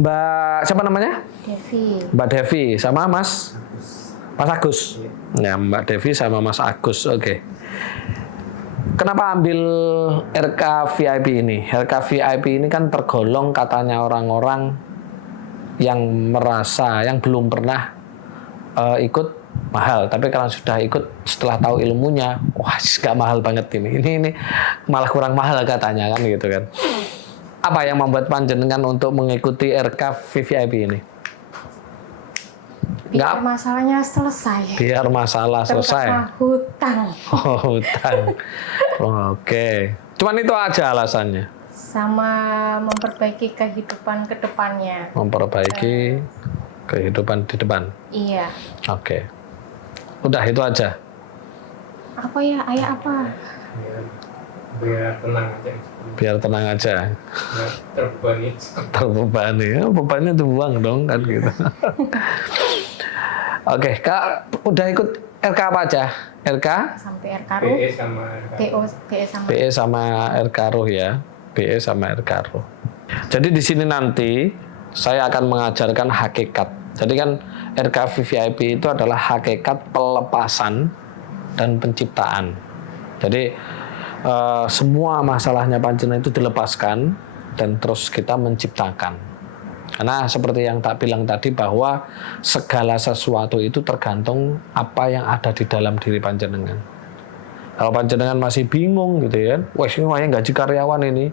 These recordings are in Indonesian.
Mbak siapa namanya? Devi. Mbak Devi sama Mas Agus. Ya, Mbak Devi sama Mas Agus. Oke. Kenapa ambil RK VIP ini? RK VIP ini kan tergolong katanya orang-orang yang merasa, yang belum pernah ikut mahal. Tapi kalau sudah ikut setelah tahu ilmunya, wah gak mahal banget ini. Ini malah kurang mahal katanya kan gitu kan. Apa yang membuat panjenengan untuk mengikuti RK VIP ini? Biar masalahnya selesai. Biar masalah selesai. Terutama hutang. Oh, hutang. Oke. Cuman itu aja alasannya. Sama memperbaiki kehidupan ke depannya. Memperbaiki kehidupan di depan. Iya. Oke. Udah itu aja. Apa ya? Ayah apa? Biar tenang aja. Biar tenang aja. Nggak terbebani. Terbebani. Ya, bebannya dibuang dong kan gitu. Oke, Kak, udah ikut RK apa aja? RK? Sampai RK Ruh. BE sama BE sama RK Ruh ya. BE sama RK Ruh. Jadi di sini nanti saya akan mengajarkan hakikat. Jadi kan RK VIP itu adalah hakikat pelepasan dan penciptaan. Jadi semua masalahnya panjenengan itu dilepaskan dan terus kita menciptakan. Karena seperti yang tak bilang tadi bahwa segala sesuatu itu tergantung apa yang ada di dalam diri panjenengan. Kalau panjenengan masih bingung gitu ya, wah ini gaji karyawan ini,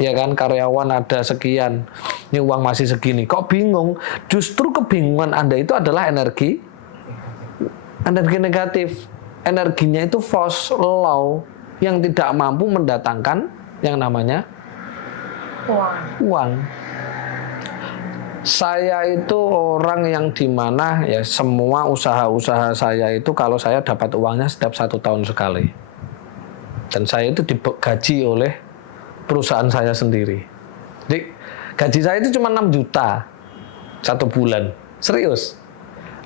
ya kan karyawan ada sekian, ini uang masih segini, kok bingung? Justru kebingungan Anda itu adalah energi negatif. Energinya itu force law yang tidak mampu mendatangkan yang namanya uang. Saya itu orang yang dimana ya semua usaha-usaha saya itu kalau saya dapat uangnya setiap 1 tahun sekali. Dan saya itu digaji oleh perusahaan saya sendiri. Jadi gaji saya itu cuma 6 juta 1 bulan. Serius.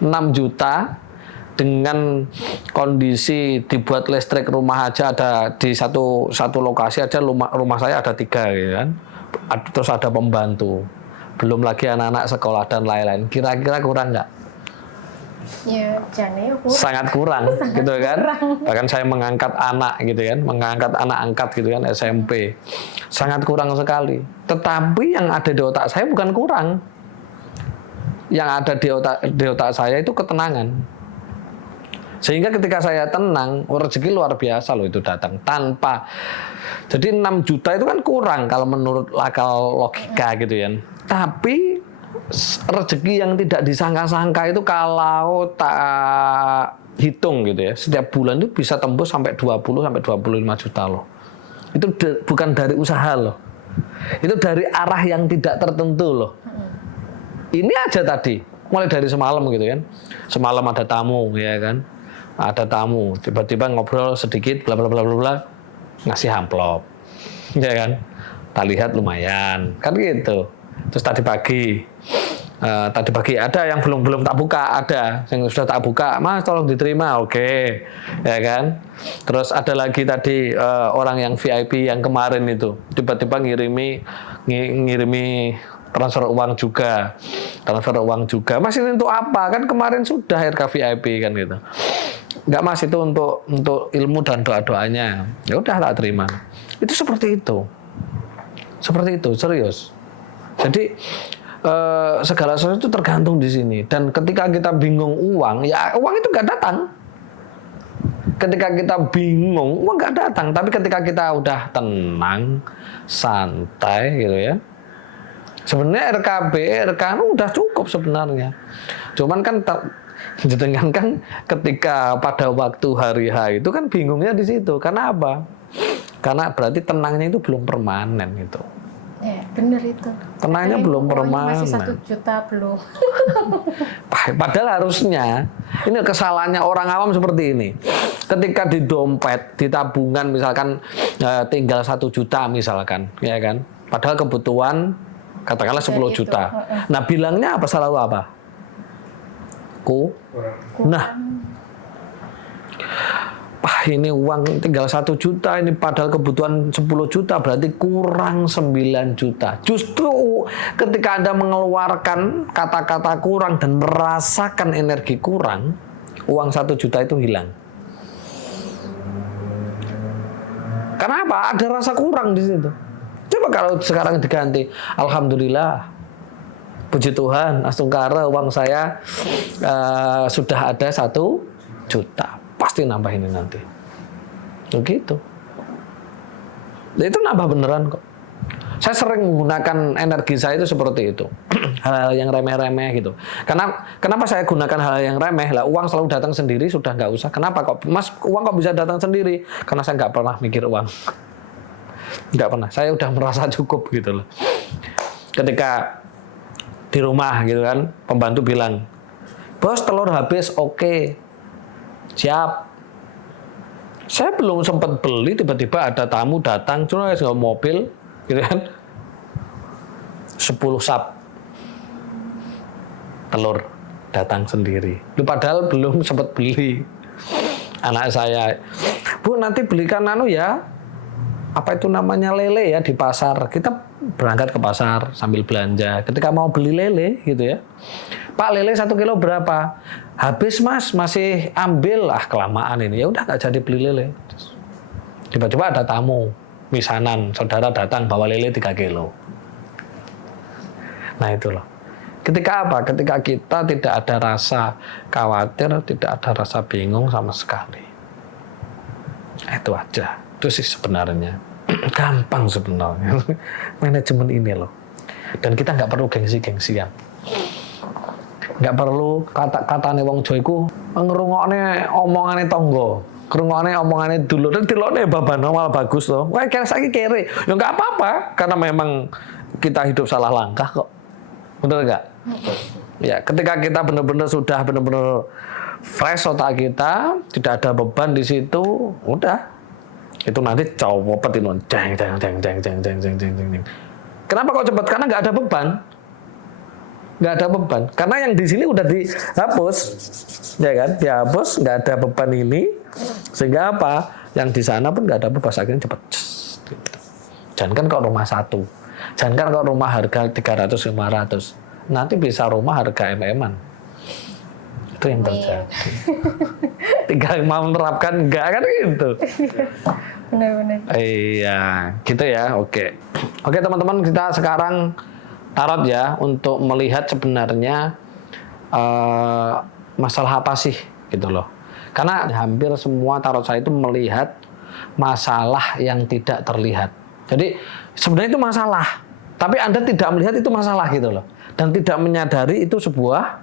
6 juta dengan kondisi dibuat listrik rumah aja ada di satu lokasi aja rumah saya ada 3 gitu kan. Terus ada pembantu. Belum lagi anak-anak sekolah dan lain-lain. Kira-kira kurang nggak? Ya, jangan kurang. Sangat kurang, gitu kan? Bahkan saya mengangkat anak, gitu kan? Mengangkat anak angkat, gitu kan? SMP. Sangat kurang sekali. Tetapi yang ada di otak saya bukan kurang. Yang ada di otak saya itu ketenangan. Sehingga ketika saya tenang, rezeki luar biasa loh itu datang tanpa. Jadi 6 juta itu kan kurang kalau menurut akal logika gitu ya. Tapi rezeki yang tidak disangka-sangka itu kalau tak hitung gitu ya, setiap bulan itu bisa tembus sampai 20 sampai 25 juta loh. Itu bukan dari usaha loh. Itu dari arah yang tidak tertentu loh. Ini aja tadi, mulai dari semalam gitu kan. Semalam ada tamu ya kan. Ada tamu, tiba-tiba ngobrol sedikit bla bla bla bla bla, ngasih amplop. Ya kan? Tak lihat lumayan, kan gitu. Terus tadi pagi ada yang belum tak buka, ada yang sudah tak buka, Mas tolong diterima, oke, ya kan. Terus ada lagi tadi orang yang VIP yang kemarin itu tiba-tiba ngirimi transfer uang juga, Mas ini untuk apa? Kan kemarin sudah RK VIP kan gitu. Enggak Mas, itu untuk ilmu dan doa-doanya. Ya udah tak terima. Itu seperti itu, serius. Jadi segala sesuatu itu tergantung di sini. Dan ketika kita bingung uang, ya uang itu nggak datang. Ketika kita bingung, uang nggak datang. Tapi ketika kita udah tenang, santai gitu ya. Sebenarnya RKB, RKN udah cukup sebenarnya. Cuman kan ketika pada waktu hari H itu kan bingungnya di situ. Karena apa? Karena berarti tenangnya itu belum permanen itu. Ya, benar itu. Tenangnya belum permanen. Masih 1 juta belum. Padahal harusnya, ini kesalahannya orang awam seperti ini. Ketika di dompet, di tabungan misalkan tinggal 1 juta misalkan, ya kan. Padahal kebutuhan katakanlah 10 juta. Nah, bilangnya apa selalu apa? Nah, ini uang tinggal 1 juta, ini padahal kebutuhan 10 juta, berarti kurang 9 juta. Justru ketika Anda mengeluarkan kata-kata kurang dan merasakan energi kurang, uang 1 juta itu hilang. Kenapa? Ada rasa kurang di situ. Coba kalau sekarang diganti, alhamdulillah, puji Tuhan, astungkara, uang saya sudah ada 1 juta. Pasti nambah ini nanti. Begitu. Itu nambah beneran kok. Saya sering menggunakan energi saya itu seperti itu. Hal-hal yang remeh-remeh gitu. Kenapa saya gunakan hal yang remeh? Lah, uang selalu datang sendiri, sudah nggak usah. Kenapa kok? Mas, uang kok bisa datang sendiri? Karena saya nggak pernah mikir uang. Nggak pernah. Saya udah merasa cukup gitu loh. Ketika di rumah gitu kan, pembantu bilang, "Bos, telur habis." Oke. Siap. Saya belum sempat beli, tiba-tiba ada tamu datang, cuma nggak mobil, gitu kan, 10 sap telur datang sendiri. Padahal belum sempat beli. Anak saya, "Bu, nanti belikan ya, apa itu namanya, lele ya di pasar." Kita berangkat ke pasar sambil belanja. Ketika mau beli lele gitu ya, "Pak, lele 1 kilo berapa?" "Habis Mas, masih ambil." "Ah, kelamaan ini." Ya udah, nggak jadi beli lele. Tiba-tiba ada tamu, misanan, saudara datang bawa lele 3 kilo. Nah itu loh. Ketika apa? Ketika kita tidak ada rasa khawatir, tidak ada rasa bingung sama sekali. Itu aja. Itu sih sebenarnya. Gampang sebenarnya. Manajemen ini loh. Dan kita nggak perlu gengsi-gengsian. Nggak perlu kata-katane wong Jawa iku ngrungokne omongane tangga, ngrungokne omongane dulur, delokne babana malah bagus loh. Wah, kira saiki kere. Ya nggak apa-apa, karena memang kita hidup salah langkah kok. Bener nggak? Ya, ketika kita benar-benar sudah benar-benar fresh otak kita, tidak ada beban di situ, udah. Itu nanti copot itu, jeng. Kenapa kok cepat? Karena nggak ada beban. Nggak ada beban, karena yang di sini udah dihapus, ya kan? Dihapus, nggak ada beban ini, sehingga apa? Yang di sana pun nggak ada beban, akhirnya cepet. Gitu. Jangan kan kalau rumah 1, jangan kan kalau rumah harga 300-500, nanti bisa rumah harga MM-an. Itu yang terjadi. Tinggal mau menerapkan nggak kan gitu. Benar-benar. Iya, gitu ya. Oke, teman-teman, kita sekarang tarot ya untuk melihat sebenarnya masalah apa sih gitu loh. Karena hampir semua tarot saya itu melihat masalah yang tidak terlihat. Jadi sebenarnya itu masalah, tapi Anda tidak melihat itu masalah gitu loh, dan tidak menyadari itu sebuah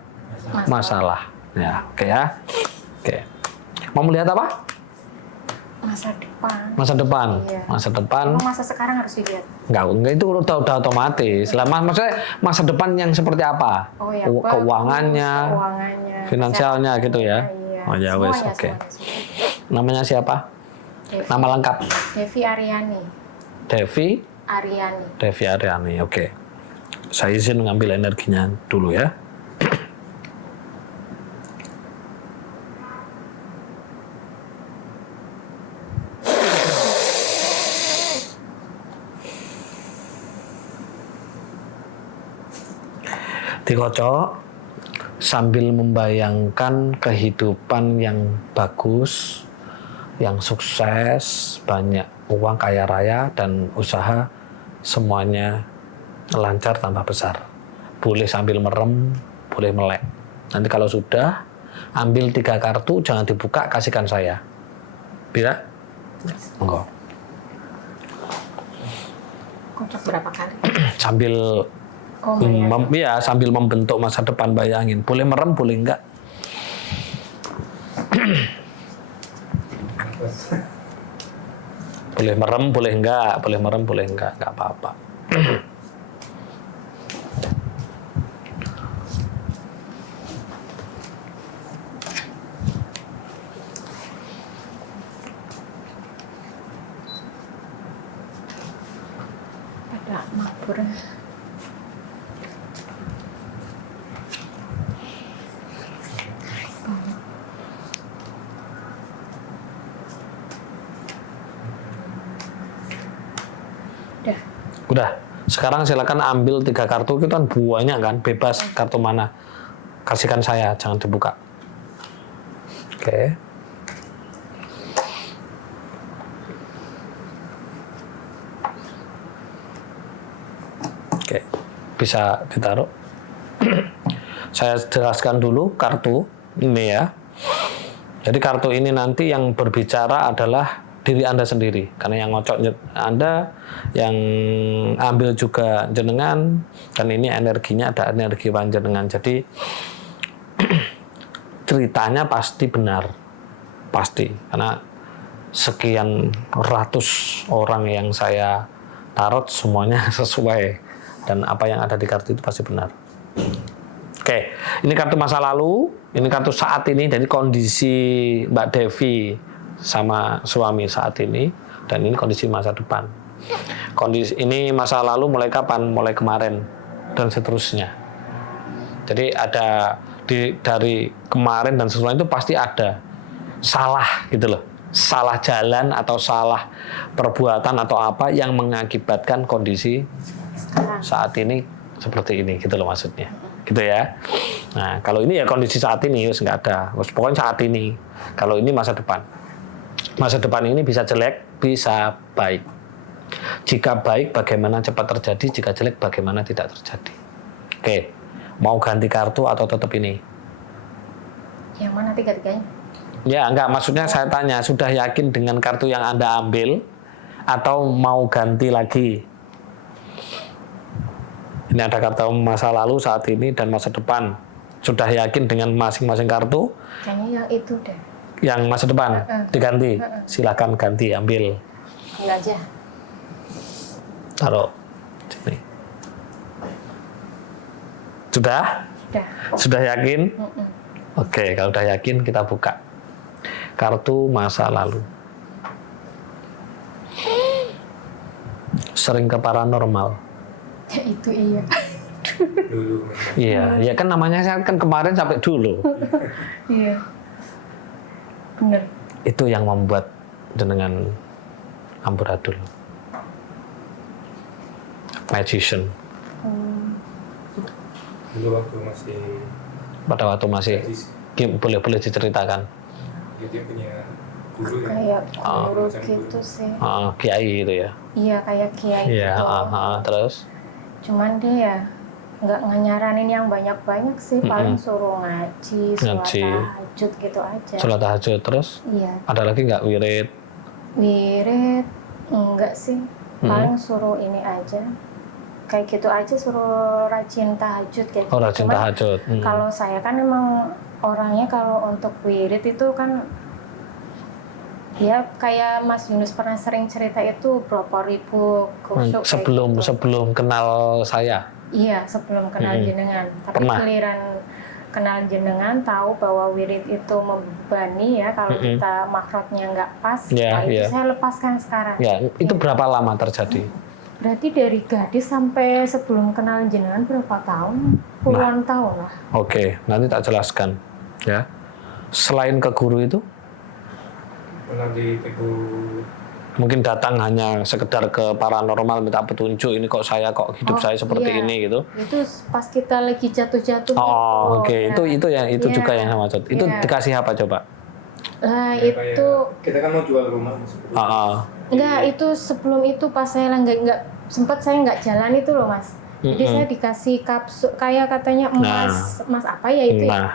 masalah. Ya, oke ya. Oke. Mau melihat apa? Masa depan. Masa depan. Iya. Masa depan. Emang masa sekarang harus dilihat. Enggak itu udah otomatis. Lah, maksudnya masa depan yang seperti apa? Oh ya, keuangannya, finansialnya gitu ya. Iya. Oh ya wes, oke. Namanya siapa? Devi. Nama lengkap? Devi Aryani. Devi Aryani, oke. Saya izin mengambil energinya dulu ya. Dikocok sambil membayangkan kehidupan yang bagus, yang sukses, banyak uang, kaya raya, dan usaha semuanya lancar tambah besar. Boleh sambil merem, boleh melek. Nanti kalau sudah, ambil 3 kartu, jangan dibuka, kasihkan saya. Bisa? Enggak. Kocok berapa kali? Sambil sambil membentuk masa depan, bayangin. Boleh merem, boleh enggak. Boleh merem, boleh enggak. Boleh merem, boleh enggak apa-apa. Ada mabur. Udah. Sekarang silakan ambil 3 kartu, itu kan banyak kan, bebas kartu mana. Kasihkan saya, jangan dibuka. Oke. Oke, bisa ditaruh. Saya jelaskan dulu kartu ini ya. Jadi kartu ini nanti yang berbicara adalah diri Anda sendiri, karena yang ngocok Anda, yang ambil juga jenengan, dan ini energinya ada energi panjenengan. Jadi ceritanya pasti benar, pasti, karena sekian ratus orang yang saya tarot semuanya sesuai, dan apa yang ada di kartu itu pasti benar. Oke, ini kartu masa lalu, ini kartu saat ini, jadi kondisi Mbak Devi sama suami saat ini, dan ini kondisi masa depan. Kondisi ini masa lalu mulai kapan? Mulai kemarin dan seterusnya. Jadi ada dari kemarin dan seterusnya itu pasti ada salah gitu loh. Salah jalan atau salah perbuatan atau apa yang mengakibatkan kondisi saat ini seperti ini gitu loh maksudnya. Gitu ya. Nah, kalau ini ya kondisi saat ini harus nggak ada. Pokoknya saat ini. Kalau ini masa depan. Masa depan ini bisa jelek, bisa baik. Jika baik, bagaimana cepat terjadi? Jika jelek, bagaimana tidak terjadi? Oke, mau ganti kartu atau tetap ini? Yang mana 3-3-nya? Ya, enggak. Maksudnya saya tanya, sudah yakin dengan kartu yang Anda ambil? Atau mau ganti lagi? Ini ada kartu masa lalu, saat ini, dan masa depan. Sudah yakin dengan masing-masing kartu? Kayaknya yang itu deh. Yang masa depan diganti, silakan ganti, ambil. Enggak aja. Taruh sini. Sudah? Udah. Sudah yakin? Oke, kalau udah yakin kita buka kartu masa lalu. Sering ke paranormal. Ya, itu iya. Dulu. Iya, ya kan namanya saya kan kemarin sampai dulu. Iya. Bener. Itu yang membuat jenengan amburadul. Magician. Dulu waktu masih Pada waktu masih boleh diceritakan. dia punya guru ya. Kayak guru macam gitu sih. Kiai gitu ya. Iya, kayak kiai Iya, gitu. terus Cuman dia ya nggak nyaranin yang banyak-banyak sih. Paling suruh ngaji, sholat Ngaji. tahajud gitu aja. sholat tahajud, terus Iya. ada lagi nggak wirid? Wirid enggak sih. Paling suruh ini aja. Kayak gitu aja, suruh rajin tahajud kayak Oh, gitu. rajin Cuman tahajud. kalau saya kan emang orangnya kalau untuk wirid itu kan ya kayak Mas Yunus pernah sering cerita itu berapa ribu kusyuk sebelum kayak gitu. sebelum kenal saya. Iya, sebelum kenal jenengan. Tapi Pernah. giliran kenal jenengan tahu bahwa wirid itu membebani ya, kalau kita makhrajnya nggak pas, Ya, nah itu ya. saya lepaskan sekarang. Ya, itu berapa lama terjadi? Berarti dari gadis sampai sebelum kenal jenengan berapa tahun? Puluhan tahun lah. Oke, nanti tak jelaskan. Ya, selain ke guru itu, Pernah ditegur mungkin datang hanya sekedar ke paranormal minta petunjuk. Ini kok hidup saya seperti iya. ini gitu. Itu pas kita lagi jatuh-jatuh. Oh, oke. Nah, Itu yang itu iya. juga yang saya maksud. Itu Iya. dikasih apa coba? Lah kayak itu kita kan mau jual rumah sebetulnya. enggak, itu sebelum itu pas saya nggak sempat saya nggak jalan itu loh Mas. Jadi saya dikasih kapsul kayak katanya emas apa ya itu? Ya? Nah,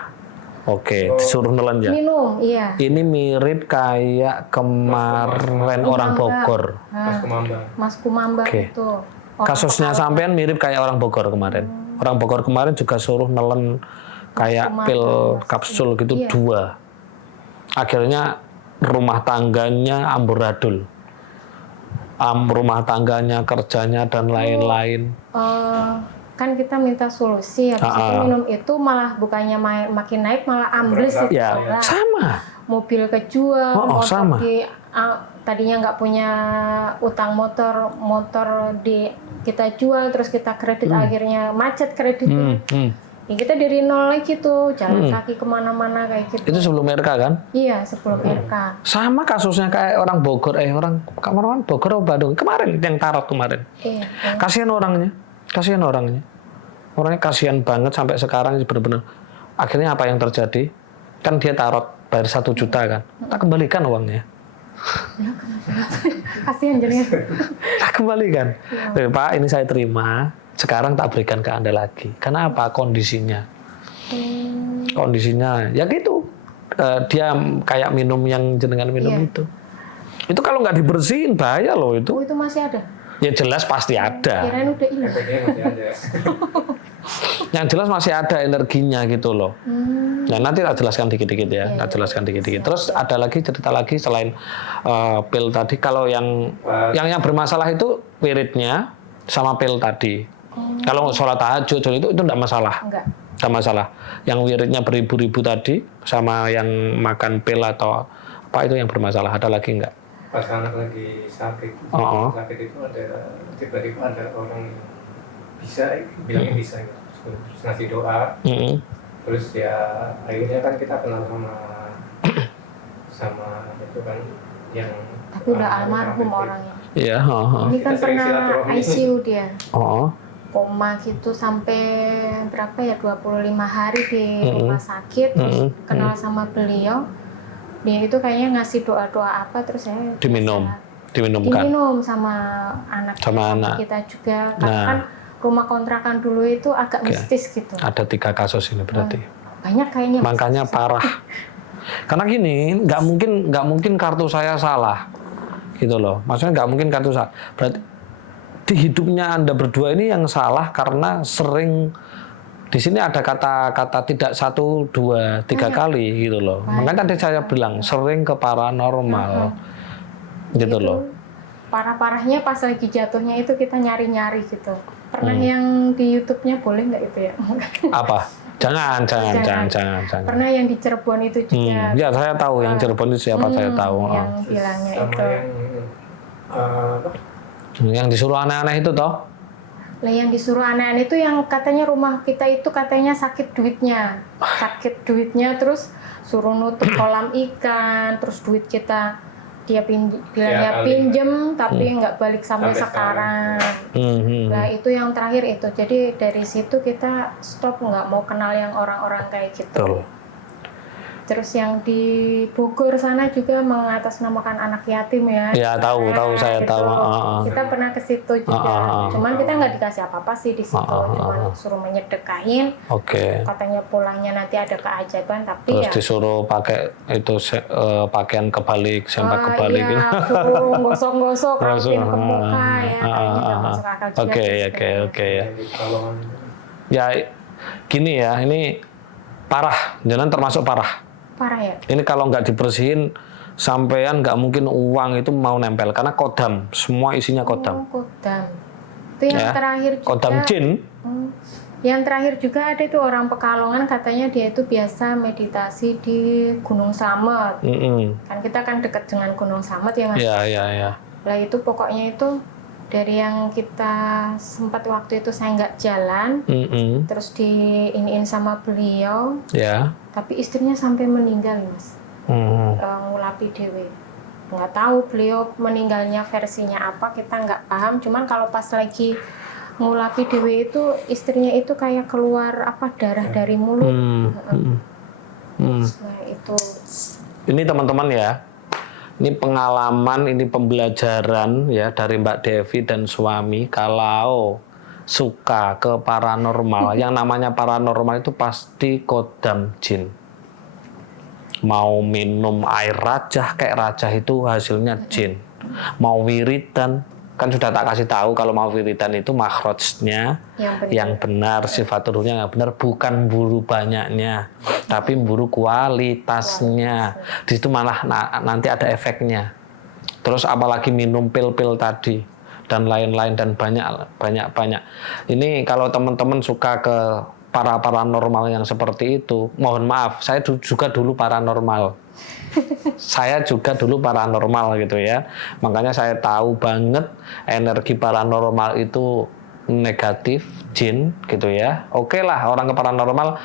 oke, disuruh nelen ya. Minum, iya. Ini mirip kayak kemarin orang Bogor. Pas Kemambang. Mas Kumambang Oke. itu. Kasusnya sampean mirip kayak orang Bogor kemarin. Orang Bogor kemarin juga suruh nelen kayak pil kapsul gitu Iya. 2. Akhirnya rumah tangganya amburadul. Rumah tangganya, kerjanya dan lain-lain. Kan kita minta solusi, habis itu minum itu malah bukannya makin naik malah ambles itu. Ya, Lah, sama. mobil kejual, motor sama. tadinya nggak punya utang motor kita jual terus kita kredit akhirnya macet kreditnya. Ya, kita dari nol lagi tuh, jalan kaki kemana-mana kayak gitu. Itu sebelum RK kan? Iya, sebelum RK. Sama kasusnya kayak orang Bogor, orang Bogor atau Bandung kemarin yang tarot kemarin. Iya. Kasihan orangnya. Orangnya kasihan banget sampai sekarang benar-benar. Akhirnya apa yang terjadi? Kan dia tarot bayar 1 juta kan. Tak kembalikan uangnya. Kasihan jadinya. Tak kembalikan. Pak, ini saya terima. Sekarang tak berikan ke Anda lagi. Karena apa? Kondisinya. Kondisinya ya gitu. Dia kayak minum yang jenengan minum itu. Itu kalau nggak dibersihin bahaya loh itu. Oh, itu masih ada? Ya jelas pasti ada. Kirain udah hilang. Efeknya masih ada. Yang jelas masih ada energinya gitu loh. Nah nanti tak jelaskan dikit-dikit ya. Tak jelaskan dikit-dikit. Terus ada lagi cerita lagi selain pil tadi. Kalau yang bermasalah itu wiridnya sama pil tadi. Kalau sholat tahajud itu enggak masalah. Enggak masalah. Yang wiridnya beribu-ribu tadi sama yang makan pil atau apa itu yang bermasalah. Ada lagi enggak? Pas anak lagi sakit, sakit itu ada tiba-tiba ada orang yang bisa, bilangnya bisa gitu. Terus ngasih doa, terus ya akhirnya kan kita kenal sama itu kan yang tapi udah almarhum orangnya. Iya. Ini kan pernah ICU dia. Oh. Koma gitu sampai berapa ya 25 hari di rumah sakit, terus kenal sama beliau. Dia itu kayaknya ngasih doa-doa apa terus saya diminum sama anak kita juga. Karena kan rumah kontrakan dulu itu agak mistis gitu. Ada 3 kasus ini berarti. Banyak kayaknya. Makanya parah. Karena gini, nggak mungkin kartu saya salah, gitu loh. Maksudnya nggak mungkin kartu salah. Berarti di hidupnya Anda berdua ini yang salah karena sering. Di sini ada kata-kata tidak 1, 2, 3 kali gitu loh. Makanya tadi saya bilang sering ke paranormal, gitu loh. Parah-parahnya pas lagi jatuhnya itu kita nyari-nyari gitu. Pernah yang di YouTube-nya boleh nggak itu ya? Apa? Jangan. Pernah yang di Cirebon itu juga. Ya saya tahu yang Cirebon itu siapa saya tahu. Yang bilangnya sama itu. Yang disuruh aneh-aneh itu toh? Lah yang disuruh aneh-aneh itu yang katanya rumah kita itu katanya sakit duitnya terus suruh nutup kolam ikan, terus duit kita dia bilangnya pinjem tapi nggak balik sampai sekarang. Nah itu yang terakhir itu, jadi dari situ kita stop, nggak mau kenal yang orang-orang kayak gitu. Betul. Terus yang di Bogor sana juga mengatasnamakan anak yatim ya. Ya tahu saya gitu. tahu. Kita pernah ke situ juga. Cuman kita nggak dikasih apa-apa sih di situ. Cuman suruh menyedekahin. Oke. Katanya pulangnya nanti ada keajaiban, tapi terus ya. disuruh pakai itu pakaian kebalik, sempak kebalik. Iya, suruh gosok-gosok, rapiin ke muka ya. Kayaknya nggak masuk akal juga. Oke ya. Ya gini ya, ini parah, jangan termasuk parah. Parah ya? Ini kalau nggak dibersihin, sampean nggak mungkin uang itu mau nempel karena kodam, semua isinya kodam. Kodam. Itu yang terakhir juga. Kodam jin. Yang terakhir juga ada itu orang Pekalongan, katanya dia itu biasa meditasi di Gunung Slamet. Kan kita kan dekat dengan Gunung Slamet ya Mas. Iya. Lah itu pokoknya itu dari yang kita sempat waktu itu saya nggak jalan, terus diiniin sama beliau. Ya. Tapi istrinya sampai meninggal Mas. Ngulapi dewe. Nggak tahu beliau meninggalnya versinya apa, kita nggak paham. Cuman kalau pas lagi ngulapi dewe itu istrinya itu kayak keluar darah dari mulut. Nah itu. Ini teman-teman ya, ini pengalaman, ini pembelajaran ya dari Mbak Devi dan suami. Kalau suka ke paranormal, yang namanya paranormal itu pasti kodam jin. Mau minum air rajah, kayak rajah itu hasilnya jin. Mau wiridan, kan sudah tak kasih tahu kalau mau wiridan itu makhrajnya yang benar, sifat ruhnya yang benar, bukan buru banyaknya, tapi buru kualitasnya. Di situ malah nanti ada efeknya. Terus apalagi minum pil-pil tadi dan lain-lain dan banyak. Ini kalau teman-teman suka ke paranormal yang seperti itu, mohon maaf, saya juga dulu paranormal. Saya juga dulu paranormal gitu ya. Makanya saya tahu banget energi paranormal itu negatif, jin gitu ya. Oke lah, orang ke paranormal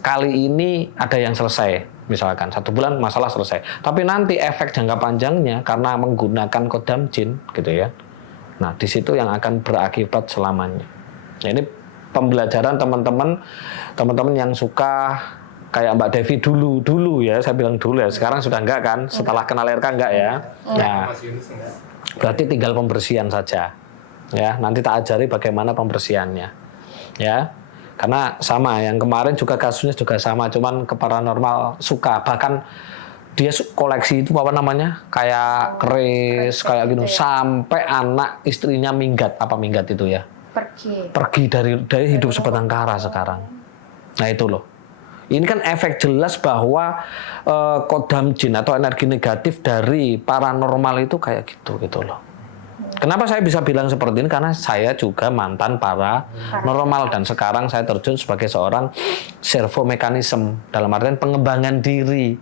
kali ini ada yang selesai. Misalkan 1 bulan masalah selesai. Tapi nanti efek jangka panjangnya karena menggunakan kodam jin gitu ya. Nah, di situ yang akan berakibat selamanya. Nah, ini pembelajaran teman-teman yang suka kayak Mbak Devi dulu ya, saya bilang dulu ya. Sekarang sudah enggak kan? Setelah kenal RK enggak ya? Nah, berarti tinggal pembersihan saja. Ya, nanti tak ajari bagaimana pembersihannya. Ya. Karena sama, yang kemarin juga kasusnya juga sama, cuman ke paranormal suka, bahkan dia koleksi itu apa namanya, kayak keris, kayak gitu, sampai anak istrinya minggat itu ya, pergi dari hidup sebatang kara sekarang. Nah itu loh, ini kan efek jelas bahwa kodam jin atau energi negatif dari paranormal itu kayak gitu loh. Kenapa saya bisa bilang seperti ini? Karena saya juga mantan paranormal dan sekarang saya terjun sebagai seorang servo mekanisme, dalam artian pengembangan diri.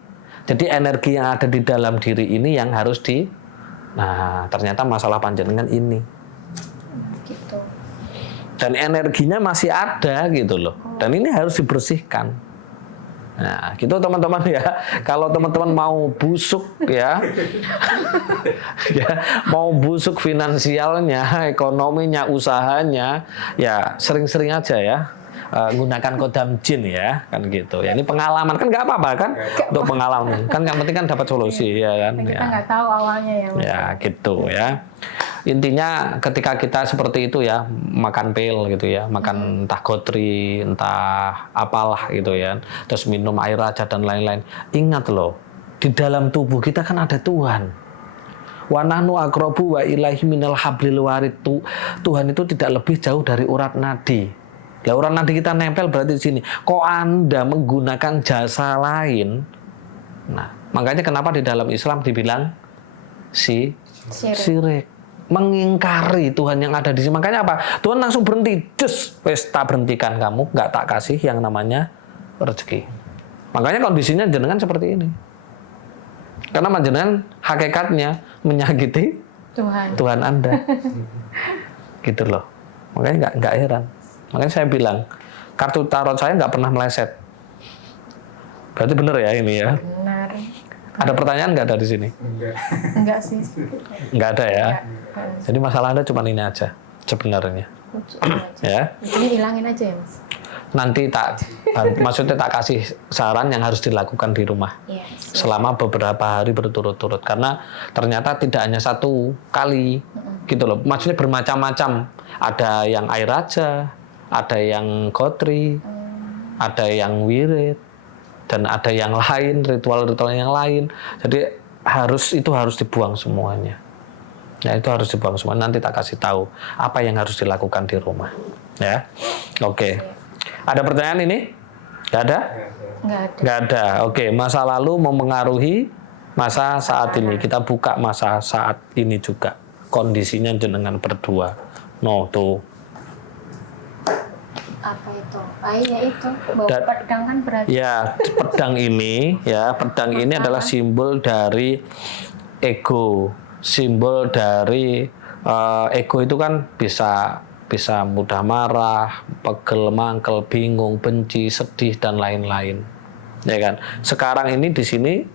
Jadi energi yang ada di dalam diri ini yang harus nah ternyata masalah panjenengan ini. Gitu. Dan energinya masih ada gitu loh. Dan ini harus dibersihkan. Nah, gitu teman-teman ya. Kalau teman-teman mau busuk ya, ya mau busuk finansialnya, ekonominya, usahanya, ya sering-sering aja ya. Gunakan kodam jin ya, kan gitu ya. Ini pengalaman kan nggak apa-apa kan, untuk pengalaman kan yang penting kan dapat solusi ya kan. Kita nggak tahu awalnya ya. Mas. Ya gitu ya. Intinya ketika kita seperti itu ya, makan pil gitu ya, makan entah gotri, entah apalah gitu ya, terus minum air aja dan lain-lain. Ingat loh, di dalam tubuh kita kan ada Tuhan. Wa nahnu aqrabu wa ilaihi minal hablil warid. Tuhan itu tidak lebih jauh dari urat nadi. Lah urat nadi kita nempel berarti di sini. Kok Anda menggunakan jasa lain? Nah, makanya kenapa di dalam Islam dibilang syirik. Mengingkari Tuhan yang ada di sini. Makanya apa? Tuhan langsung berhenti. Just, wes tak berhentikan kamu, nggak tak kasih yang namanya rezeki. Makanya kondisinya jenengan seperti ini. Karena jenengan hakikatnya menyakiti Tuhan Anda. Gitu loh. Makanya nggak heran. Makanya saya bilang, kartu tarot saya nggak pernah meleset. Berarti benar ya ini ya? Benar. Ada pertanyaan nggak dari sini? Enggak sih. Nggak ada ya? Jadi masalah Anda cuma ini aja sebenarnya. Ya. Ini hilangin aja ya Mas? Nanti maksudnya tak kasih saran yang harus dilakukan di rumah. Selama beberapa hari berturut-turut. Karena ternyata tidak hanya 1 kali. Gitu loh. Maksudnya bermacam-macam. Ada yang air aja, ada yang gotri, ada yang wirid, dan ada yang lain, ritual-ritual yang lain. Jadi itu harus dibuang semuanya. Ya itu harus dibuang semua. Nanti tak kasih tahu apa yang harus dilakukan di rumah. Ya, oke. Ada pertanyaan ini? Gak ada? Gak ada. Oke. Masa lalu mempengaruhi masa saat ini. Kita buka masa saat ini juga. Kondisinya jenengan berdua. No tuh. Apa itu? Ya itu. Bawa pedang kan berarti. Ya pedang ini adalah simbol dari ego. Simbol dari ego itu kan bisa mudah marah, pegel, mangkel, bingung, benci, sedih dan lain-lain. Ya kan? Sekarang ini di sini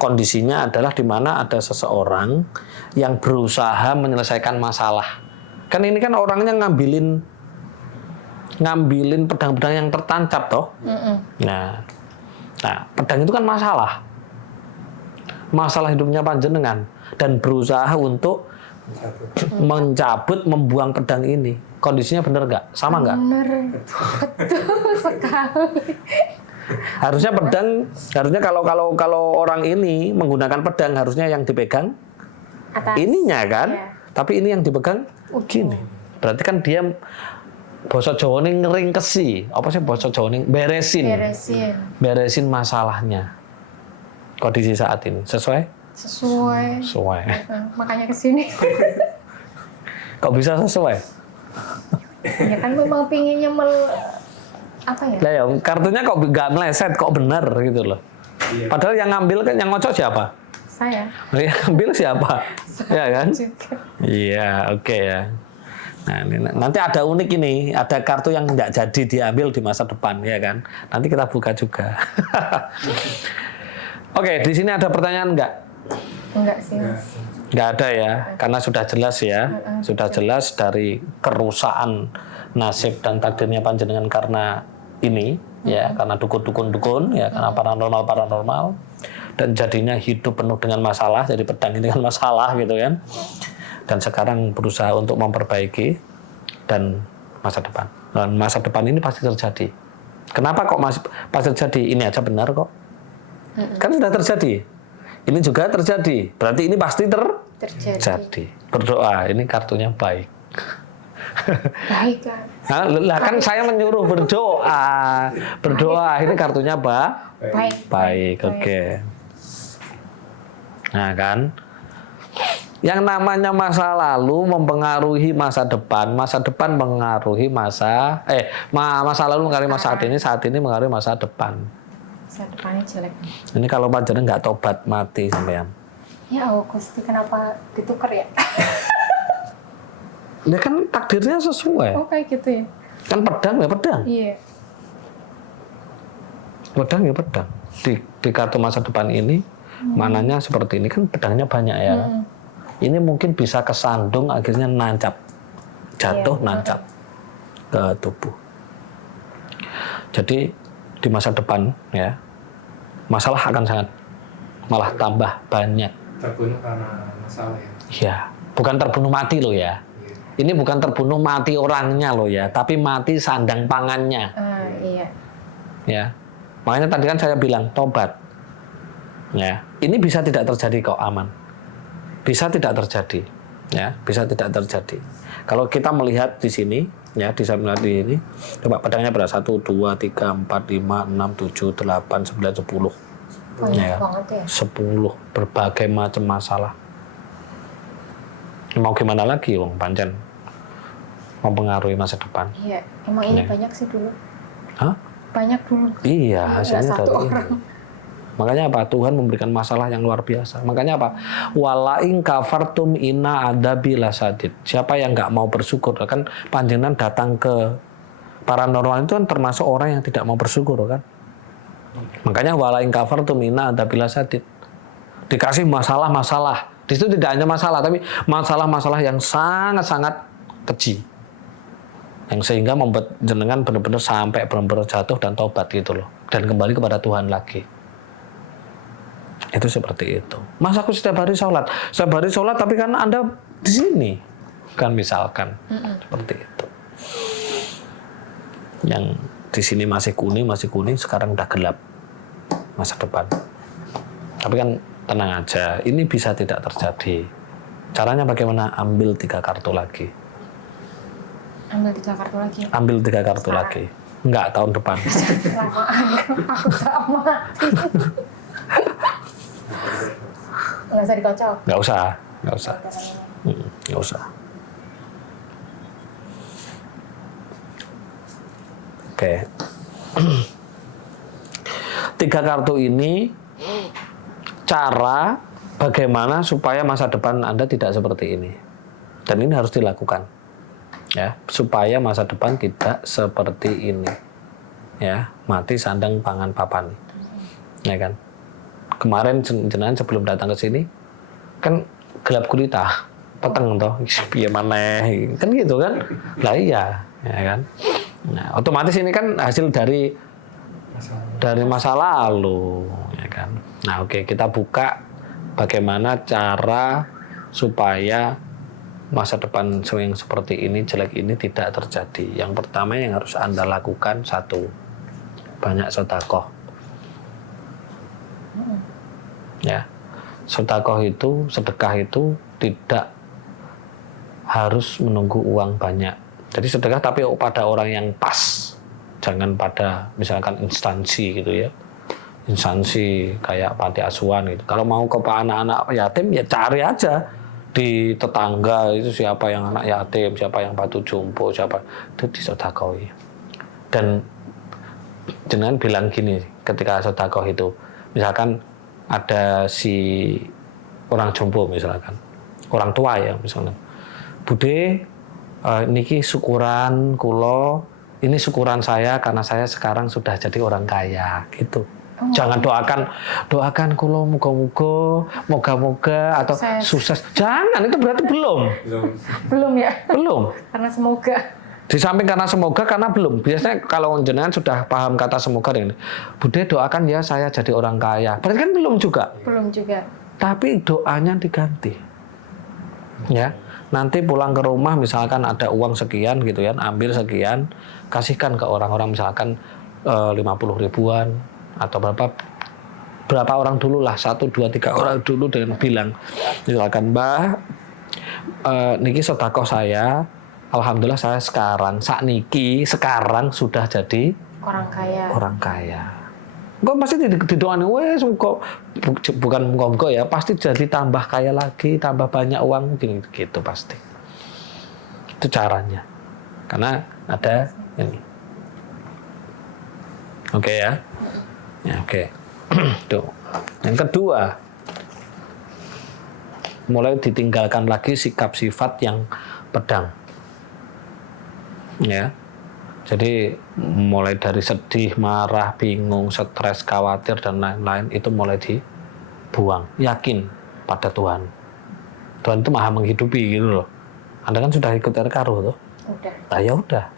kondisinya adalah di mana ada seseorang yang berusaha menyelesaikan masalah. Kan ini kan orangnya ngambilin pedang-pedang yang tertancap toh. Nah, pedang itu kan masalah hidupnya panjenengan dan berusaha untuk mencabut, membuang pedang ini. Kondisinya benar nggak? Sama nggak? Benar, betul sekali. Harusnya kalau orang ini menggunakan pedang harusnya yang dipegang Atas. Ininya kan, Ya. Tapi ini yang dipegang gini. Berarti kan dia basa Jawa ning ngeringkesi. Apa sih basa Jawa ning beresin masalahnya. Kondisi saat ini sesuai? Sesuai. Makanya kesini. Kok bisa sesuai? Ya kan memang pinginnya apa ya? Lah ya, kartunya kok nggak meleset, kok benar gitu loh. Iya. Padahal yang ngambil kan yang ngocok siapa? Saya. Yang ngambil siapa? Ya kan? Iya, oke ya. Nah, ini, nanti ada unik ini, ada kartu yang nggak jadi diambil di masa depan, ya kan? Nanti kita buka juga. Oke, di sini ada pertanyaan nggak? Enggak sih. Nggak ada ya, karena sudah jelas ya, sudah jelas dari kerusakan nasib dan takdirnya panjenengan karena ini, ya, karena dukun-dukun, ya, karena paranormal, dan jadinya hidup penuh dengan masalah, jadi pedang ini dengan masalah gitu kan, dan sekarang berusaha untuk memperbaiki dan masa depan. Dan masa depan ini pasti terjadi. Kenapa kok masih pasti terjadi? Ini aja benar kok, kan sudah terjadi. Ini juga terjadi, berarti ini pasti terjadi. Berdoa, ini kartunya baik. Baik kan? Lah kan saya menyuruh berdoa, ini kartunya baik. Oke. Nah kan, yang namanya masa lalu mempengaruhi masa depan mengaruhi masa lalu mengaruhi saat ini mengaruhi masa depan. Masa depannya jelek. Ini kalau panjenengan nggak tobat mati sampean. Ya Allah, Gusti, kenapa ditukar ya? Ya kan takdirnya sesuai. Oh kayak gitu ya? Kan pedang ya pedang. Iya. Pedang ya pedang. Di kartu masa depan ini mananya seperti ini, kan pedangnya banyak ya. Ini mungkin bisa kesandung akhirnya nancap. Jatuh nancap ke tubuh. Jadi di masa depan ya, masalah akan sangat malah tambah banyak. Terbunuh karena masalah ya. Iya, bukan terbunuh mati loh ya. Ini bukan terbunuh mati orangnya loh ya, tapi mati sandang pangannya. Iya. Ya, makanya tadi kan saya bilang tobat. Ya, ini bisa tidak terjadi kok, aman. Bisa tidak terjadi. Ya, bisa tidak terjadi. Kalau kita melihat di sini, ya di samping di ini, coba pedangnya berapa? 1, 2, 3, 4, 5, 6, 7, 8, 9, 10. Banyak banget ya. 10 berbagai macam masalah. Mau gimana lagi, Wong pancen mempengaruhi masa depan. Iya, emang ini banyak sih dulu. Hah? Banyak dulu. Iya, hasilnya dari ini. orang. Makanya apa? Tuhan memberikan masalah yang luar biasa. Makanya apa? Walaing kafartum inna adabi lasadid. Siapa yang nggak mau bersyukur? Kan panjenengan datang ke paranormal itu kan termasuk orang yang tidak mau bersyukur kan? Makanya walaing kafartum inna adabi lasadid. Dikasih masalah-masalah. Di situ tidak hanya masalah, tapi masalah-masalah yang sangat-sangat keji. Yang sehingga membuat jenengan benar-benar sampai benar-benar jatuh dan tobat gitu loh. Dan kembali kepada Tuhan lagi. Itu seperti itu. Masa aku setiap hari sholat tapi kan Anda di sini. Kan misalkan. Seperti itu. Yang di sini masih kuning, sekarang udah gelap. Masa depan. Tapi kan tenang aja, ini bisa tidak terjadi. Caranya bagaimana? Ambil 3 kartu lagi. Ambil 3 kartu lagi. Ambil 3 kartu lagi. Enggak, tahun depan. Lamaan, aku sama. Nggak usah dikocok. Nggak usah. Oke. 3 kartu ini cara bagaimana supaya masa depan Anda tidak seperti ini. Dan ini harus dilakukan. Ya, supaya masa depan tidak seperti ini. Ya, mati sandang pangan papan. Ya kan? Kemarin jenengan sebelum datang ke sini kan gelap gulita, peteng toh, piye maneh. Kan gitu kan? Lah iya, ya kan? Nah, otomatis ini kan hasil dari masa lalu, ya kan? Nah, oke, kita buka bagaimana cara supaya masa depan yang seperti ini, jelek ini tidak terjadi. Yang pertama yang harus Anda lakukan, 1, banyak sedekah. Ya, sedekah itu tidak harus menunggu uang banyak. Jadi sedekah tapi pada orang yang pas, jangan pada misalkan instansi gitu ya, instansi kayak panti asuhan gitu. Kalau mau ke anak-anak yatim ya cari aja di tetangga itu siapa yang anak yatim, siapa yang patu jompo, siapa itu disedekahi. Dan jenengan bilang gini ketika sedekah itu, misalkan ada si orang jompo misalkan, orang tua ya misalkan, Bude niki syukuran kulo, ini syukuran saya karena saya sekarang sudah jadi orang kaya gitu. Jangan doakan kulo moga-moga atau sukses. Jangan, itu berarti belum. Belum ya? Belum. Karena semoga. Di samping karena semoga, karena belum. Biasanya kalau jenengan sudah paham kata semoga dengan Bude doakan ya saya jadi orang kaya. Berarti kan belum juga. Belum juga. Tapi doanya diganti. Ya. Nanti pulang ke rumah misalkan ada uang sekian gitu ya, ambil sekian, kasihkan ke orang-orang misalkan 50 ribuan atau berapa orang dulu lah, 1, 2, 3 orang dulu dengan bilang misalkan Mbak niki sedekah saya, alhamdulillah saya sekarang sekarang sudah jadi orang kaya. Kok pasti didoain wes kok bukan kok ya, pasti jadi tambah kaya lagi, tambah banyak uang mungkin gitu pasti. Itu caranya. Karena ada ini. Oke ya. Ya, oke. Tuh. Yang kedua, mulai ditinggalkan lagi sikap sifat yang pedang. Ya. Jadi mulai dari sedih, marah, bingung, stres, khawatir dan lain-lain itu mulai dibuang. Yakin pada Tuhan. Tuhan itu maha menghidupi gitu loh. Anda kan sudah ikut RKRO tuh. Udah. Nah, ya udah.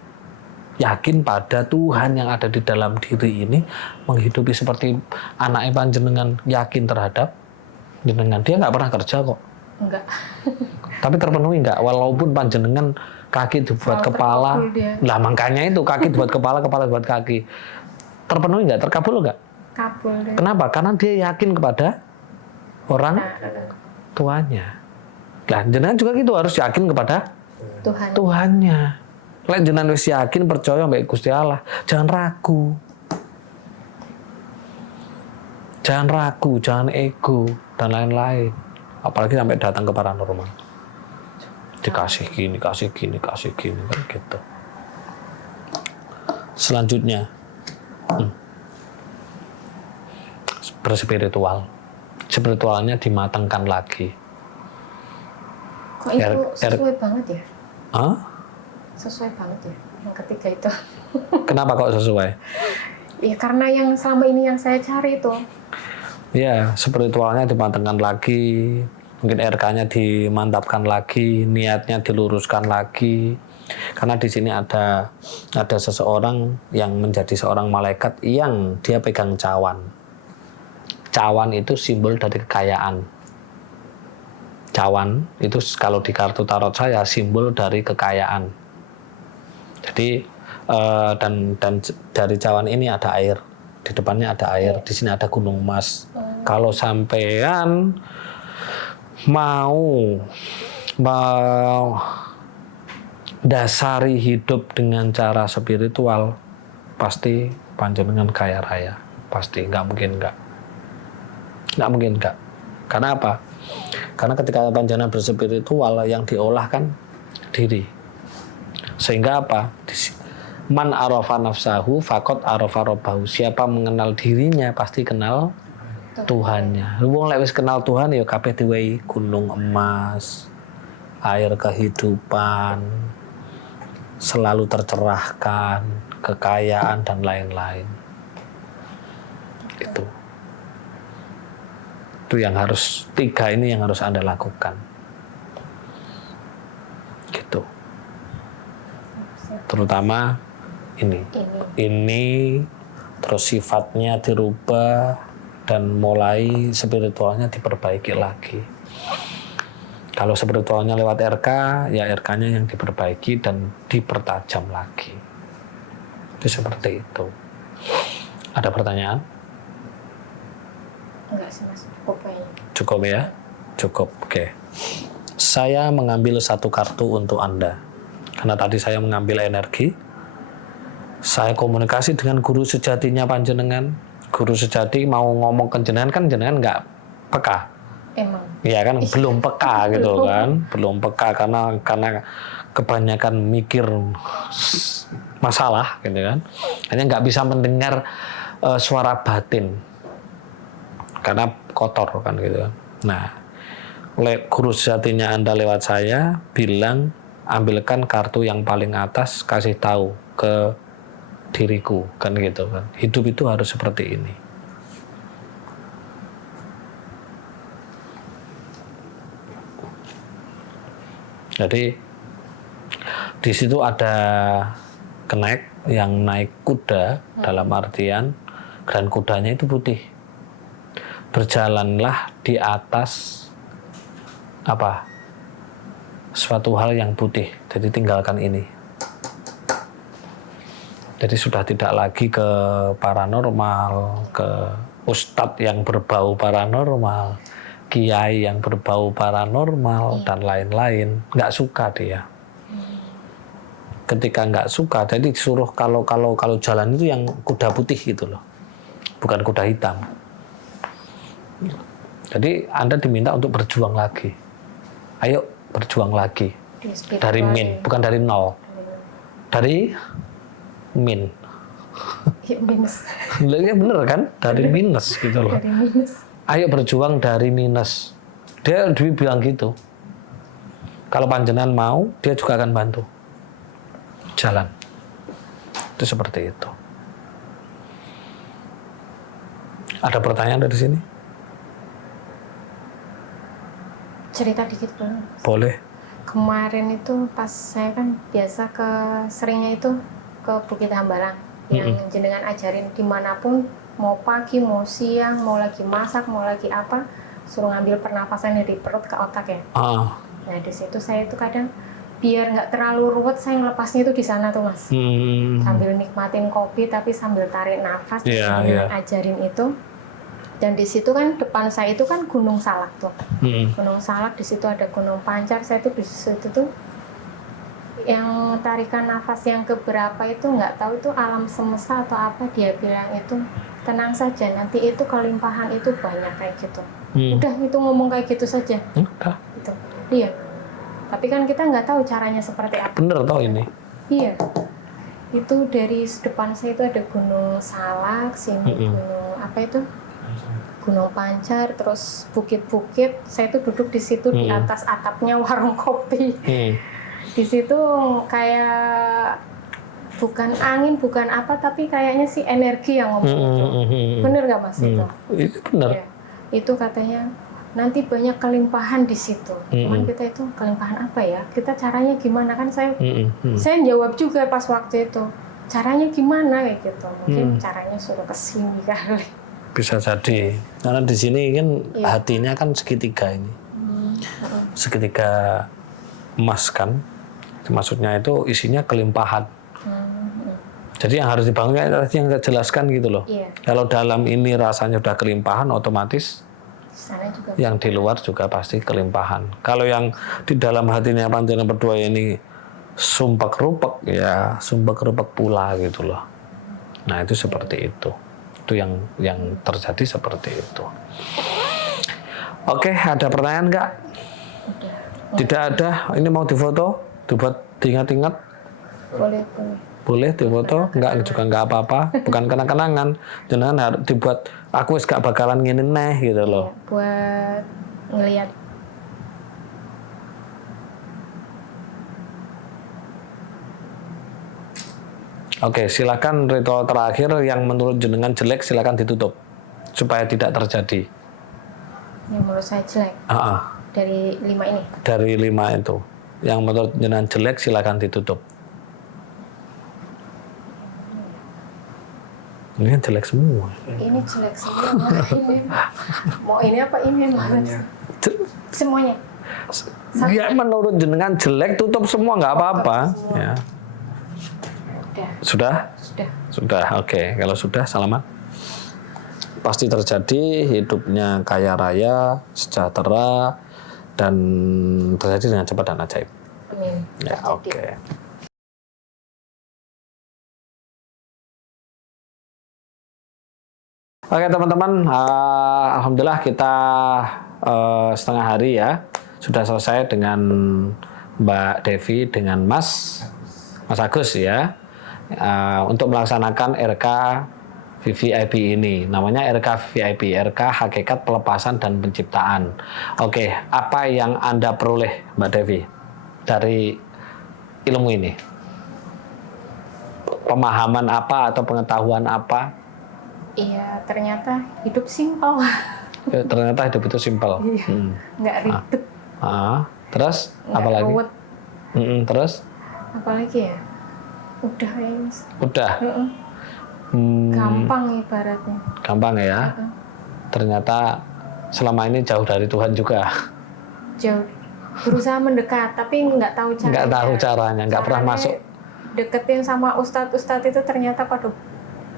Yakin pada Tuhan yang ada di dalam diri ini menghidupi seperti anaknya panjenengan yakin terhadap jenengan. Dia nggak pernah kerja kok. Enggak. Tapi terpenuhi nggak? Walaupun panjenengan kaki dibuat kepala, lah makanya itu kaki dibuat kepala, kepala dibuat kaki. Terpenuhi nggak? Terkabul nggak? Kabul deh. Kenapa? Karena dia yakin kepada orang tuanya. Lah jenengan juga gitu harus yakin kepada Tuhannya. Lek jenengan wis yakin percaya mbek Gusti Allah, jangan ragu. Jangan ragu, jangan ego dan lain-lain. Apalagi sampai datang ke paranormal. Dikasih gini kan gitu. Selanjutnya berspiritual. Spiritualnya dimatangkan lagi. Kok itu sesuai banget ya? Hah? Sesuai banget ya yang ketiga itu. Kenapa kok sesuai? Ya karena yang selama ini yang saya cari itu. Ya, spiritualnya dimatangkan lagi, mungkin RK-nya dimantapkan lagi, niatnya diluruskan lagi. Karena di sini ada seseorang yang menjadi seorang malaikat yang dia pegang cawan. Cawan itu simbol dari kekayaan. Cawan itu kalau di kartu tarot saya simbol dari kekayaan. Jadi dan dari cawan ini ada air, di depannya ada air, di sini ada gunung emas. Kalau sampean mau dasari hidup dengan cara spiritual, pasti panjenengan kaya raya, pasti nggak mungkin nggak. Karena apa? Karena ketika panjenengan berspiritual yang diolah kan diri. Sehingga apa? Man arafa nafsahu faqad arafa rabbahu. Siapa mengenal dirinya pasti kenal Tuhannya. Wong lek wis kenal Tuhan ya kabeh diwehi gunung emas, air kehidupan, selalu tercerahkan, kekayaan dan lain-lain. Itu yang harus, 3 ini yang harus Anda lakukan. Gitu. Terutama ini terus sifatnya dirubah dan mulai spiritualnya diperbaiki lagi. Kalau spiritualnya lewat RK, ya RK-nya yang diperbaiki dan dipertajam lagi. Itu seperti itu. Ada pertanyaan? Enggak sih Mas, cukup ya. Cukup ya? Cukup, oke. Saya mengambil 1 kartu untuk Anda. Karena tadi saya mengambil energi, saya komunikasi dengan guru sejatinya panjenengan. Guru sejati mau ngomong ke jenengan kan jenengan nggak peka. Emang. Iya kan, belum peka gitu kan, belum peka karena kebanyakan mikir masalah gitu kan. Hanya nggak bisa mendengar suara batin karena kotor kan gitu kan. Nah, guru sejatinya Anda lewat saya bilang ambilkan kartu yang paling atas, kasih tahu ke diriku, kan gitu kan. Hidup itu harus seperti ini. Jadi di situ ada kenek yang naik kuda, dalam artian dan kudanya itu putih. Berjalanlah di atas apa? Suatu hal yang putih. Jadi tinggalkan ini. Jadi sudah tidak lagi ke paranormal, ke ustadz yang berbau paranormal, kiai yang berbau paranormal, dan lain-lain. Nggak suka dia. Ketika nggak suka, jadi disuruh kalau jalan itu yang kuda putih gitu loh, bukan kuda hitam. Jadi Anda diminta untuk berjuang lagi. Ayo berjuang lagi. Dari min, bukan dari nol. Dari min. Ya, minus. Ya bener kan? Dari minus gitu loh. Dari minus. Ayo berjuang dari minus. Dia bilang gitu. Kalau panjenengan mau, dia juga akan bantu. Jalan. Itu seperti itu. Ada pertanyaan dari sini? Cerita dikit banget. Boleh. Kemarin itu pas saya kan biasa seringnya itu ke Bukit Hambalang yang jenengan ajarin dimanapun, mau pagi, mau siang, mau lagi masak, mau lagi apa, suruh ngambil pernapasan dari perut ke otak ya. Nah di situ saya itu kadang biar nggak terlalu ruwet, saya ngelepasnya itu di sana tuh mas. Sambil nikmatin kopi tapi sambil tarik nafas. Ajarin itu. Dan di situ kan depan saya itu kan Gunung Salak tuh. Gunung Salak, di situ ada Gunung Pancar. Saya tuh di situ tuh yang tarikan nafas yang keberapa itu nggak tahu itu alam semesta atau apa, dia bilang itu tenang saja, nanti itu kelimpahan itu banyak kayak gitu. Udah itu ngomong kayak gitu saja. Gitu. Iya. Tapi kan kita nggak tahu caranya seperti apa. Bener tau ini. Iya. Itu dari depan saya itu ada Gunung Salak, sini Gunung apa itu? Gunung Pancar, terus bukit-bukit. Saya tuh duduk di situ di atas atapnya warung kopi. Di situ kayak bukan angin, bukan apa, tapi kayaknya sih energi yang ngomong. Bener nggak mas itu? Itu bener. Ya. Itu katanya nanti banyak kelimpahan di situ. Cuman kita itu kelimpahan apa ya? Kita caranya gimana kan saya jawab juga pas waktu itu. Caranya gimana kayak gitu? Mungkin caranya suruh kesini kali. Bisa jadi. Karena di sini kan hatinya kan segitiga ini. Segitiga emas kan. Maksudnya itu isinya kelimpahan. Jadi yang harus dibangun yang saya jelaskan gitu loh. Kalau dalam ini rasanya udah kelimpahan, otomatis sana juga yang di luar juga pasti kelimpahan. Kalau yang di dalam hatinya panjenengan berdua ini sumpek rupek, ya sumpek rupek pula gitu loh. Nah itu seperti itu. Itu yang terjadi seperti itu. Oke, ada pertanyaan nggak? Tidak ada. Ini mau difoto, dibuat diingat-ingat. Boleh difoto, nggak juga nggak apa-apa. Bukan kenang-kenangan. Jangan harus dibuat. Aku gak bakalan ngini neh gitu loh. Buat ngelihat. Oke, silakan ritual terakhir yang menurut jenengan jelek silakan ditutup supaya tidak terjadi. Yang menurut saya jelek. Dari 5 ini. Dari 5 itu, yang menurut jenengan jelek silakan ditutup. Ini kan jelek semua. Ini jelek semua. Ini mau ini apa ini mas? Semuanya. Ya menurut jenengan jelek tutup semua nggak apa-apa. Ya. Sudah? Sudah. Oke. Kalau sudah, selamat. Pasti terjadi hidupnya kaya raya, sejahtera, dan terjadi dengan cepat dan ajaib. Amin. Ya, oke. Oke teman-teman, alhamdulillah kita setengah hari ya sudah selesai dengan Mbak Devi dengan Mas Agus ya. Untuk melaksanakan RK VVIP ini. Namanya RK VVIP, RK Hakikat Pelepasan dan Penciptaan. Oke, apa yang Anda peroleh Mbak Devi dari ilmu ini? Pemahaman apa atau pengetahuan apa? Iya, ternyata hidup simpel. Ya, ternyata hidup itu simpel. Nggak ribet, Terus nggak apa lagi? ruwet. Terus? Apalagi ya? Udah ya, Mas. Udah. Heeh. Gampang ibaratnya. Gampang ya. Ternyata selama ini jauh dari Tuhan juga. Jauh. Berusaha mendekat, tapi nggak tahu caranya. Nggak tahu caranya, nggak pernah Caranya masuk. Deketin sama ustadz-ustadz itu ternyata pada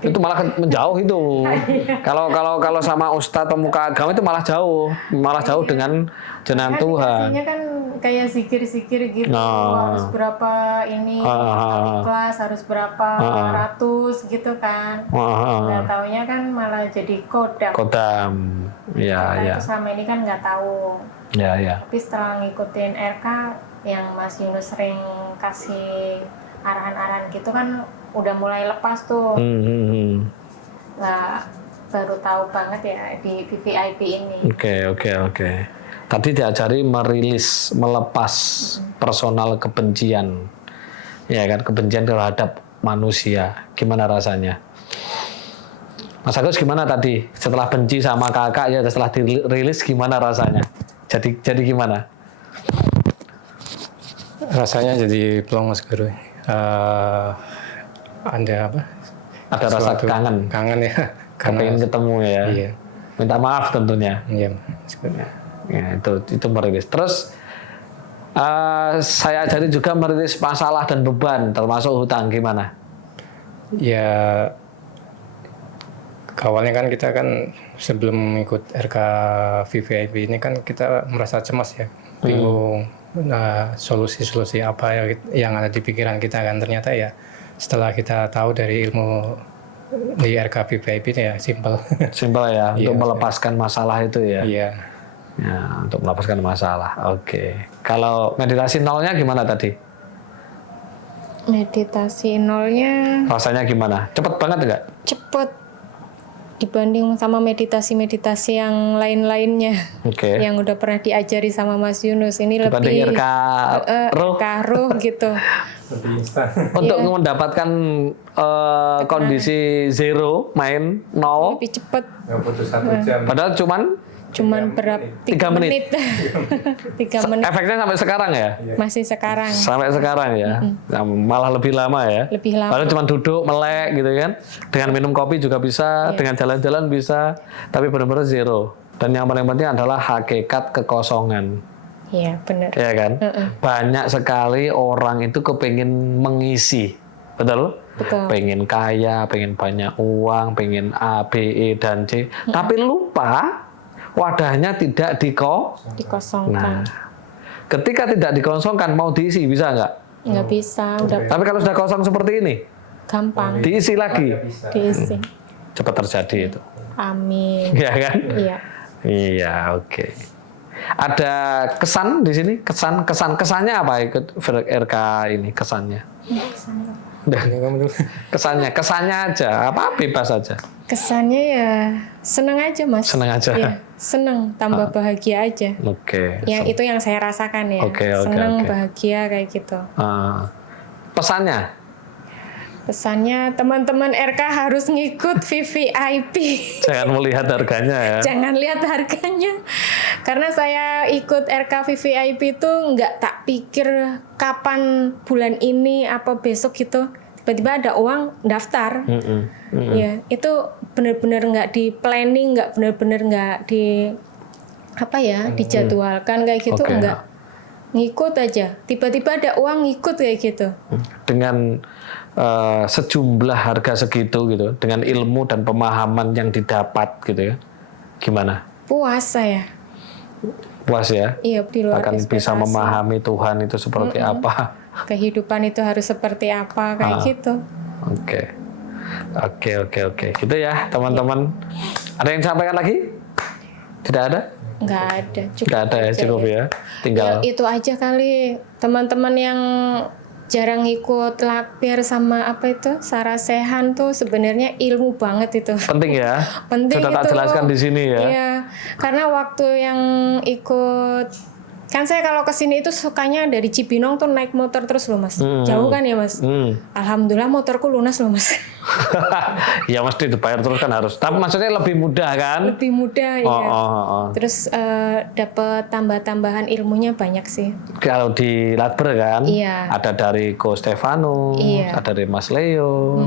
Itu malah menjauh itu. Kalau sama ustadz pemuka agama itu malah jauh dengan jenengan kan Tuhan. dikasihnya kan kayak zikir-zikir gitu, harus berapa ini kelas, harus berapa ratus gitu kan. Nggak taunya kan malah jadi kodam. Ya, Kita ya. itu selama ini kan nggak tahu. Ya, ya. Tapi setelah ngikutin RK yang Mas Yunus sering kasih arahan-arahan gitu kan udah mulai lepas tuh. Nah, baru tahu banget ya di VVIP ini. Oke. Tadi diajari melepas personal kebencian. Ya kan, kebencian terhadap manusia. Gimana rasanya? Mas Agus gimana tadi? Setelah benci sama kakak ya, setelah dirilis gimana rasanya? Jadi gimana? Rasanya jadi plong, Mas Guru. Ada apa? Ada rasa kangen. Kangen ya. Pengen ketemu ya. Iya. Minta maaf tentunya. Iya, Mas Guru. Ya, itu merilis. Terus saya ajari juga merilis masalah dan beban termasuk hutang gimana? Ya, awalnya kan kita kan sebelum ikut RK VVIP ini kan kita merasa cemas ya, bingung solusi-solusi apa ya yang ada di pikiran kita kan. Ternyata ya setelah kita tahu dari ilmu di RK VVIP ini ya simpel ya. Iya, Untuk melepaskan masalah itu ya. iya. Ya, untuk melepaskan masalah. Oke. Kalau meditasi nolnya gimana tadi? Meditasi nolnya Rasanya gimana? Cepet banget nggak? cepet dibanding sama meditasi-meditasi yang lain-lainnya. Oke. Yang udah pernah diajari sama Mas Yunus ini Dibanding lebih RK Ruh. RK Ruh gitu. Lebih instan. Untuk mendapatkan kondisi zero, main nol, Lebih cepet, Nggak butuh 1 jam. padahal cuman berapa? 3 menit. 3 menit Efeknya sampai sekarang ya? masih sekarang. Sampai sekarang ya? Nah, malah lebih lama ya? Lebih lama. Padahal cuma duduk, melek gitu kan. Dengan minum kopi juga bisa, dengan jalan-jalan bisa. Tapi benar-benar zero. Dan yang paling penting adalah hakikat kekosongan. Iya benar. Ya kan? Banyak sekali orang itu kepingin mengisi. Betul? Betul. Pengen kaya, pengen banyak uang, pengen A, B, E, dan C. Tapi lupa wadahnya tidak Dikosongkan. Nah, ketika tidak dikosongkan mau diisi bisa nggak? Nggak bisa, udah Tapi kalau sudah kosong seperti ini, gampang diisi lagi, diisi. cepat terjadi itu, Amin. ya kan? Iya. Iya, oke. Ada kesan di sini, kesannya apa ikut RK ini kesannya? Kesannya aja, apa bebas aja? Kesannya ya seneng aja Mas. Seneng aja. Iya, seneng, tambah bahagia aja. Oke. Yang itu yang saya rasakan ya. Oke, seneng, oke. bahagia kayak gitu. Pesannya? Pesannya teman-teman RK harus ngikut VVIP. Jangan melihat harganya ya. Jangan lihat harganya. Karena saya ikut RK VVIP itu nggak tak pikir kapan bulan ini apa besok gitu. Tiba-tiba ada uang daftar. Ya, itu benar-benar nggak di planning, nggak benar-benar nggak di apa ya, dijadwalkan kayak gitu, nggak. Ngikut aja. Tiba-tiba ada uang ngikut kayak gitu. Dengan sejumlah harga segitu gitu, dengan ilmu dan pemahaman yang didapat gitu ya, gimana? Puas saya. Puas ya? Iya, di luar Akan bisa ekspektasi. memahami Tuhan itu seperti apa. Kehidupan itu harus seperti apa kayak gitu. Oke. Gitu ya teman-teman. Ada yang disampaikan lagi? Tidak ada? Nggak ada. Tidak ada ya, aja cukup ya. Tinggal Ya, itu aja kali teman-teman yang jarang ikut lakbir sama apa itu sarasehan tuh sebenarnya ilmu banget itu. penting ya. Penting Sudah tak itu. jelaskan di sini ya. Iya, karena waktu yang ikut Kan saya kalau kesini itu sukanya dari Cibinong tuh naik motor terus loh Mas. Jauh kan ya Mas? Alhamdulillah motorku lunas loh Mas. Ya mesti dibayar terus kan harus. Tapi maksudnya lebih mudah kan? Lebih mudah ya. Oh. Terus dapat tambah-tambahan ilmunya banyak sih. Kalau di Latber kan, Iya. ada dari Ko Stefano, Iya. ada dari Mas Leo,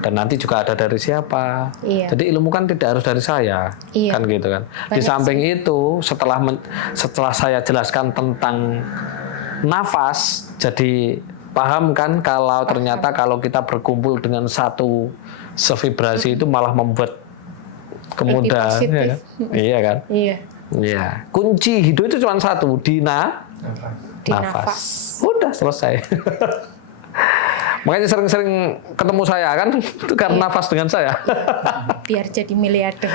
dan nanti juga ada dari siapa. Iya. Jadi ilmu kan tidak harus dari saya, Iya. kan gitu kan. Di Banyak samping itu, setelah saya jelaskan tentang nafas, jadi paham kan kalau ternyata kalau kita berkumpul dengan satu sevibrasi itu malah membuat kemudahan, positif. ya kan? Iya kan? Iya. Iya. Kunci hidup itu cuma satu, Di nafas. nafas. Udah selesai. Makanya sering-sering ketemu saya kan, itu karena nafas dengan saya. Biar jadi miliarder.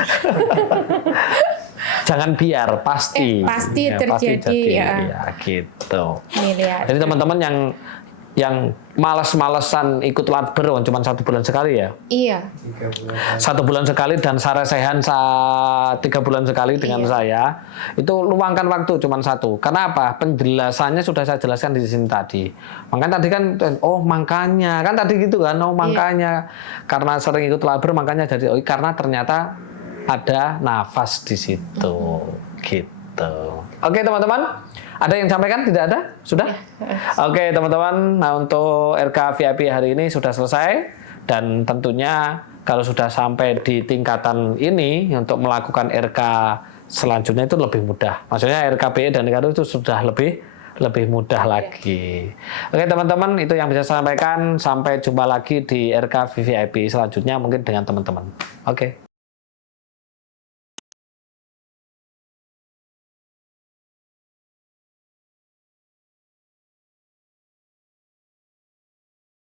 Jangan biar, pasti. Pasti Ya, terjadi, ya. Ya, gitu. Miliarder. Jadi teman-teman yang malas-malesan ikut Latber cuma 1 bulan sekali ya. Iya. 3 bulan. 1 bulan sekali dan saresehan 3 bulan sekali dengan saya. Itu luangkan waktu cuma 1. Karena apa? Penjelasannya sudah saya jelaskan di sini tadi. Makanya tadi kan, makanya kan tadi gitu kan, makanya karena sering ikut Latber makanya jadi karena ternyata ada nafas di situ, gitu. Oke teman-teman. Ada yang sampaikan? Tidak ada? Sudah? Oke teman-teman, nah untuk RK VIP hari ini sudah selesai dan tentunya kalau sudah sampai di tingkatan ini untuk melakukan RK selanjutnya itu lebih mudah. Maksudnya RKBE dan RK itu sudah lebih mudah lagi. Oke teman-teman, itu yang bisa saya sampaikan. Sampai jumpa lagi di RK VIP selanjutnya mungkin dengan teman-teman. Oke.